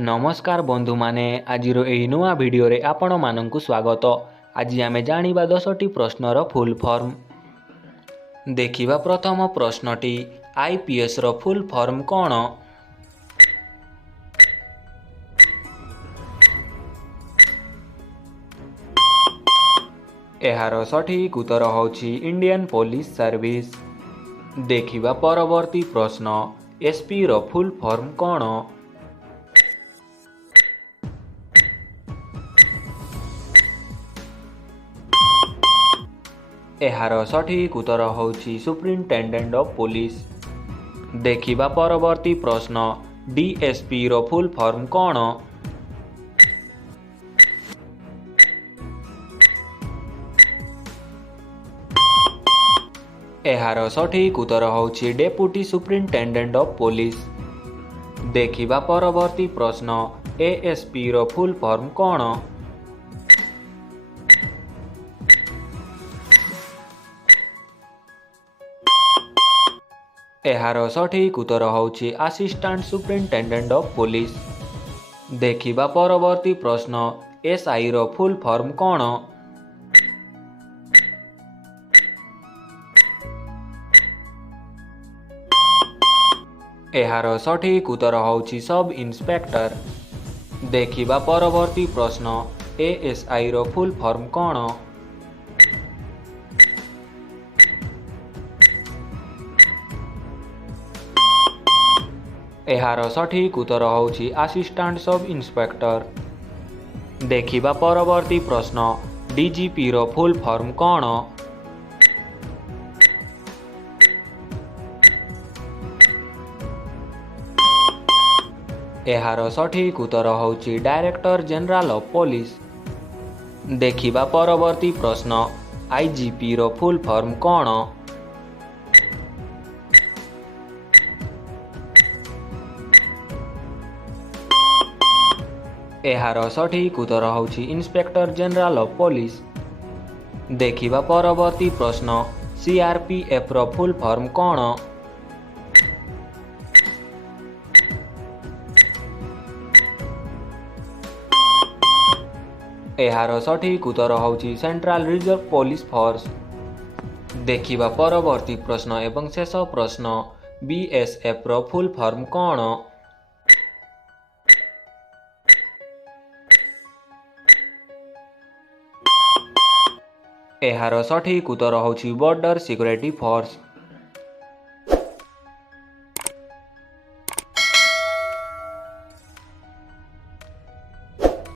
नमस्कार बंधु माने आज नुआ भिडियो रे आपण मानंकु स्वागत। आज आमे जानिबा 10टी प्रश्नर फुल फॉर्म। देखिबा प्रथम प्रश्नटी आईपीएस रो फुल फॉर्म कोन? एहार सठिक उत्तर होछि इंडियन पुलिस सर्विस। देखिबा परवर्ती प्रश्न एसपी रो फुल फॉर्म कोन? एहार सठिक उत्तर होछि सुप्रिंटेंडेंट ऑफ पुलिस। देखिबा परवर्ती प्रश्न डीएसपी रो फुल फॉर्म कोन? एहार सठिक उत्तर होछि डेप्यूटी सुप्रिंटेंडेंट ऑफ पुलिस। देखिबा परवर्ती प्रश्न एएसपी रो फुल फॉर्म कोन? एहार सठिक उत्तर होछि असिस्टेंट सुप्रिंटेंडेंट ऑफ पुलिस। देखिबा परवर्ती प्रश्न एसआई रो फुल फॉर्म कोन? एहार सठिक उत्तर होछि सब इंस्पेक्टर। देखिबा परवर्ती प्रश्न एएसआई रो फुल फॉर्म कोन? एहार सठिक उत्तर होछि असिस्टेंट सब इंस्पेक्टर। देखिबा परवर्ती प्रश्न डीजीपी रो फुल फॉर्म कोन? एहार सठिक उत्तर होछि डायरेक्टर जनरल ऑफ पुलिस। देखिबा परवर्ती प्रश्न आईजीपी रो फुल फॉर्म कोन? एहार सठिक उत्तर होछि इंस्पेक्टर जनरल ऑफ पुलिस। देखिबा परवर्ती प्रश्न सीआरपीएफ रो फुल फॉर्म कोन? एहार सठिक उत्तर होछि सेंट्रल रिजर्व पुलिस फोर्स। देखिबा परवर्ती प्रश्न एवं शेष प्रश्न बीएसएफ रो फुल फॉर्म कोन? एहार सठिक उत्तर होछि बॉर्डर सिक्योरिटी फोर्स।